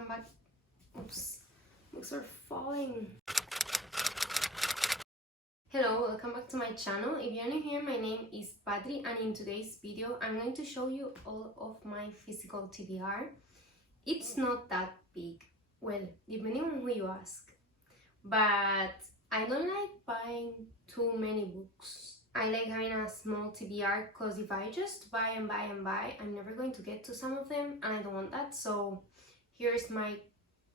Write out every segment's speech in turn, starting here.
welcome back. Oops, books are falling. Hello, welcome back to my channel. If you're new here, my name is Patri, and in today's video I'm going to show you all of my physical TBR. It's not that big, well, depending on who you ask, but I don't like buying too many books. I like having a small TBR because if I just buy and buy and buy, I'm never going to get to some of them, and I don't want that. So here's my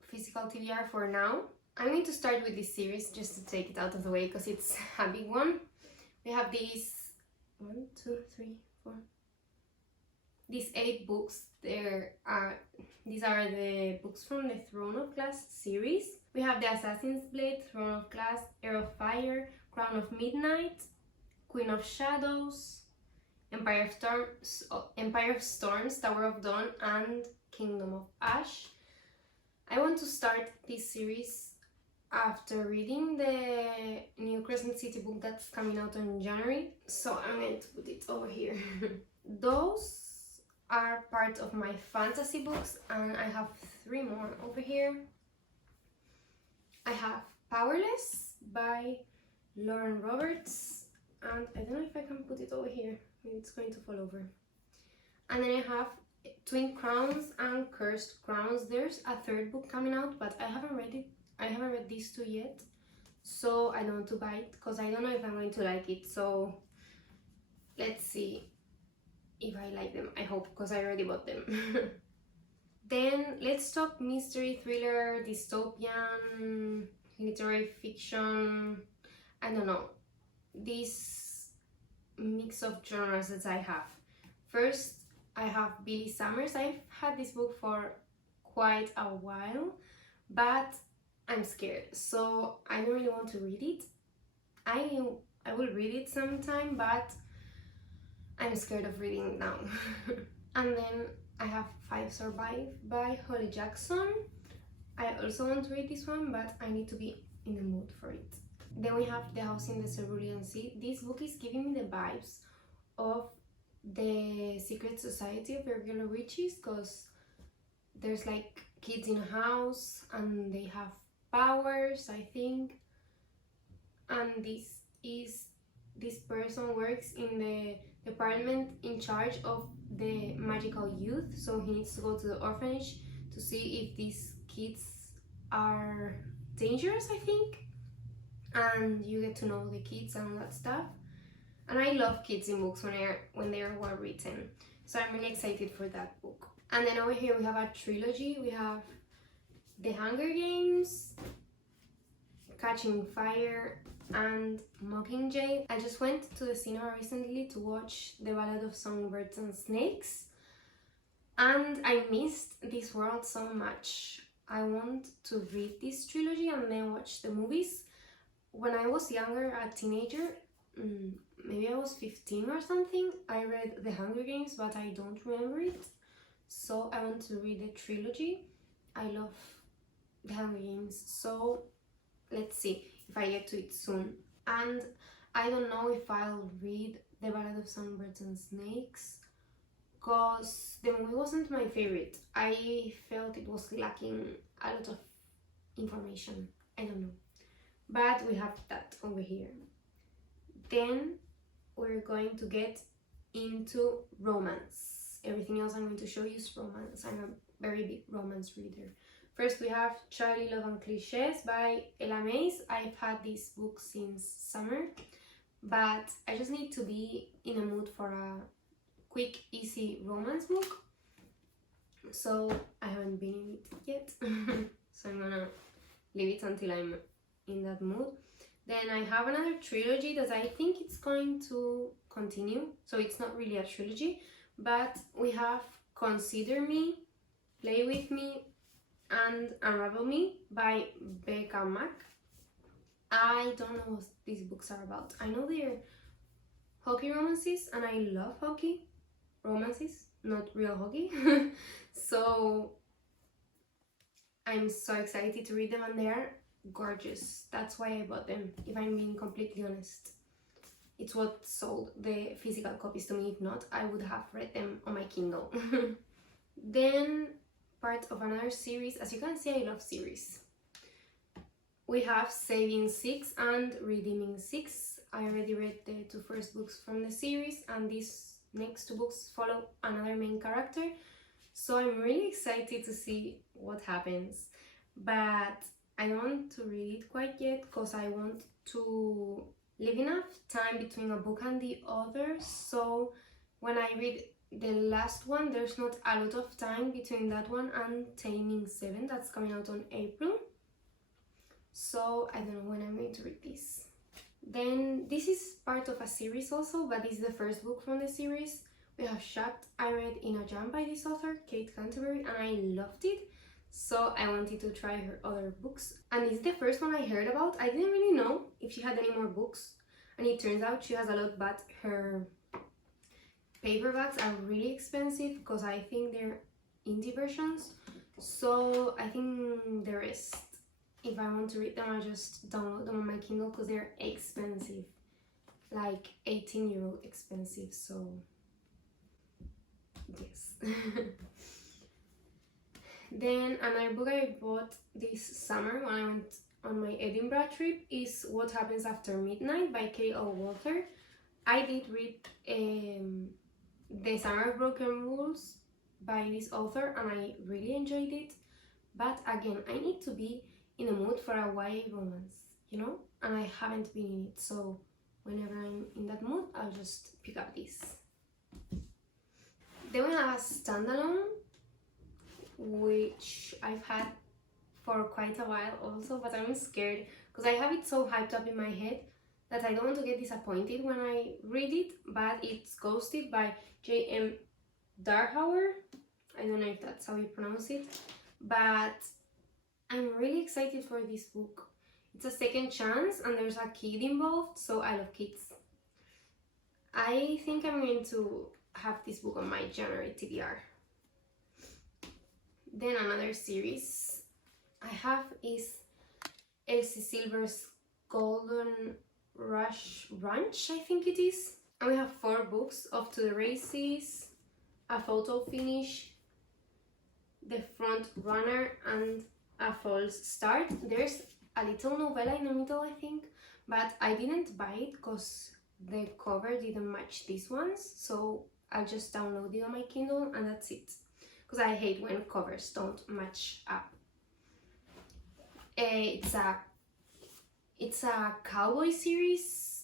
physical TBR for now. I'm going to start with this series just to take it out of the way because it's a big one. We have these 1, 2, 3, 4. These 8 books. These are the books from the Throne of Glass series. We have the Assassin's Blade, Throne of Glass, Heir of Fire, Crown of Midnight, Queen of Shadows, Empire of Storms, Tower of Dawn, and Kingdom of Ash. I want to start this series after reading the new Crescent City book that's coming out in January, so I'm going to put it over here. Those are part of my fantasy books, and I have 3 more over here. I have Powerless by Lauren Roberts, and I don't know if I can put it over here, maybe it's going to fall over. And then I have Twin Crowns and Cursed Crowns. There's a 3rd book coming out, but I haven't read it. I haven't read these 2 yet, so I don't want to buy it because I don't know if I'm going to like it. So let's see if I like them. I hope, because I already bought them. Then let's talk mystery, thriller, dystopian, literary fiction. I don't know, this mix of genres that I have. First, I have Billy Summers. I've had this book for quite a while, but I'm scared, so I don't really want to read it. I will read it sometime, but I'm scared of reading it now. And then I have 5 Survive by Holly Jackson. I also want to read this one, but I need to be in the mood for it. Then we have The House in the Cerulean Sea. This book is giving me the vibes of the Secret Society of Regular Witches, because there's like kids in a house and they have powers, I think, and this person works in the department in charge of the magical youth, so he needs to go to the orphanage to see if these kids are dangerous, I think, and you get to know the kids and all that stuff. And I love kids in books when they are well written, so I'm really excited for that book. And then over here we have a trilogy. We have The Hunger Games, Catching Fire, and Mockingjay. I just went to the cinema recently to watch The Ballad of Songbirds and Snakes, and I missed this world so much. I want to read this trilogy and then watch the movies. When I was younger, a teenager, maybe I was 15 or something, I read The Hunger Games, but I don't remember it. So I want to read the trilogy. I love The Hunger Games, so let's see if I get to it soon. And I don't know if I'll read The Ballad of Songbirds and Snakes, because the movie wasn't my favorite. I felt it was lacking a lot of information. I don't know. But we have that over here. Then we're going to get into romance. Everything else I'm going to show you is romance. I'm a very big romance reader. First we have Charlie, Love and Clichés by Ella Mays. I've had this book since summer, but I just need to be in a mood for a quick, easy romance book. So I haven't been in it yet. So I'm gonna leave it until I'm in that mood. Then I have another trilogy that I think it's going to continue. So it's not really a trilogy, but we have Consider Me, Play With Me, and Unravel Me by Becca Mack. I don't know what these books are about. I know they're hockey romances, and I love hockey romances, not real hockey. So I'm so excited to read them, and they are gorgeous. That's why I bought them, if I'm being completely honest. It's what sold the physical copies to me. If not, I would have read them on my Kindle. Then part of another series. As you can see, I love series. We have Saving 6 and Redeeming 6. I already read the 2 first books from the series, and these next 2 books follow another main character. So I'm really excited to see what happens. But I don't want to read it quite yet because I want to leave enough time between a book and the other. So when I read the last one, there's not a lot of time between that one and Taming 7 that's coming out on April. So I don't know when I'm going to read this. Then this is part of a series also, but this is the first book from the series. We have Shocked. I read In a Jam by this author, Kate Canterbury, and I loved it. So I wanted to try her other books. And this is the first one I heard about. I didn't really know if she had any more books. And it turns out she has a lot, but her paperbacks are really expensive because I think they're indie versions. So I think the rest, if I want to read them, I just download them on my Kindle because they're expensive. Like 18 euro expensive, so yes. Then another book I bought this summer when I went on my Edinburgh trip is What Happens After Midnight by K.O. Walker. I did read The Summer of Broken Rules by this author and I really enjoyed it. But again, I need to be in the mood for a YA romance, you know? And I haven't been in it, so whenever I'm in that mood, I'll just pick up this. Then we have a standalone, which I've had for quite a while also, but I'm scared because I have it so hyped up in my head that I don't want to get disappointed when I read it. But it's Ghosted by J.M. Darhauer. I don't know if that's how you pronounce it, but I'm really excited for this book. It's a second chance and there's a kid involved, so I love kids. I think I'm going to have this book on my January TBR. Then another series I have is Elsie Silver's Golden Rush Ranch, I think it is. And we have 4 books: Off to the Races, A Photo Finish, The Front Runner, and A False Start. There's a little novella in the middle, I think, but I didn't buy it because the cover didn't match these ones, so I just downloaded it on my Kindle and that's it. Because I hate when covers don't match up. It's a cowboy series.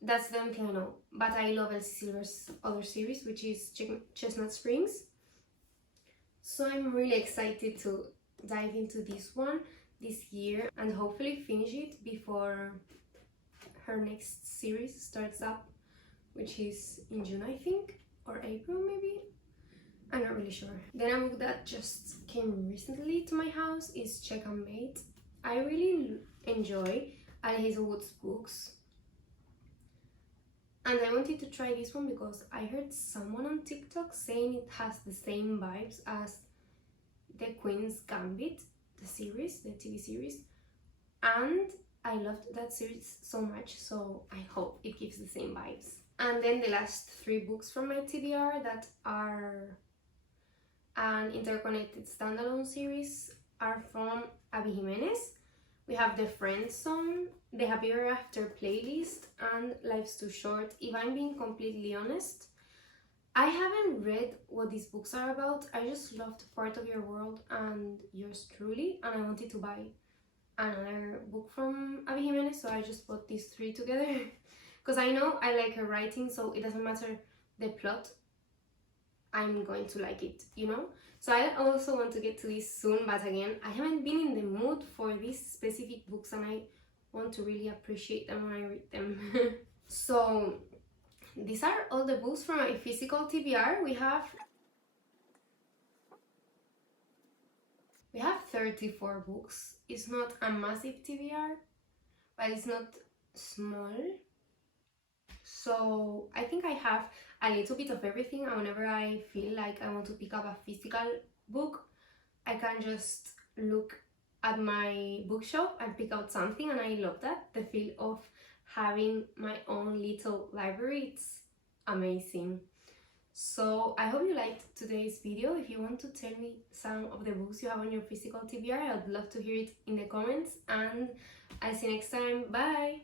That's the only thing I know. But I love Elsie Silver's other series, which is Chestnut Springs. So I'm really excited to dive into this one this year and hopefully finish it before her next series starts up, which is in June, I think, or April maybe. I'm not really sure. Then a book that just came recently to my house is Check and Mate. I really enjoy Ali Hazelwood's books, and I wanted to try this one because I heard someone on TikTok saying it has the same vibes as The Queen's Gambit, the series, the TV series, and I loved that series so much, so I hope it gives the same vibes. And then the last 3 books from my TBR that are an interconnected standalone series are from Abby Jimenez. We have The Friend Zone, The Happy Ever After Playlist, and Life's Too Short. If I'm being completely honest, I haven't read what these books are about. I just loved Part of Your World and Yours Truly, and I wanted to buy another book from Abby Jimenez, so I just bought these 3 together. Because I know I like her writing, so it doesn't matter the plot, I'm going to like it, you know? So I also want to get to this soon, but again, I haven't been in the mood for these specific books and I want to really appreciate them when I read them. So these are all the books from my physical TBR. We have 34 books. It's not a massive TBR, but it's not small. So I think I have a little bit of everything, and whenever I feel like I want to pick up a physical book, I can just look at my bookshelf and pick out something, and I love that. The feel of having my own little library, it's amazing. So I hope you liked today's video. If you want to tell me some of the books you have on your physical TBR, I'd love to hear it in the comments, and I'll see you next time. Bye!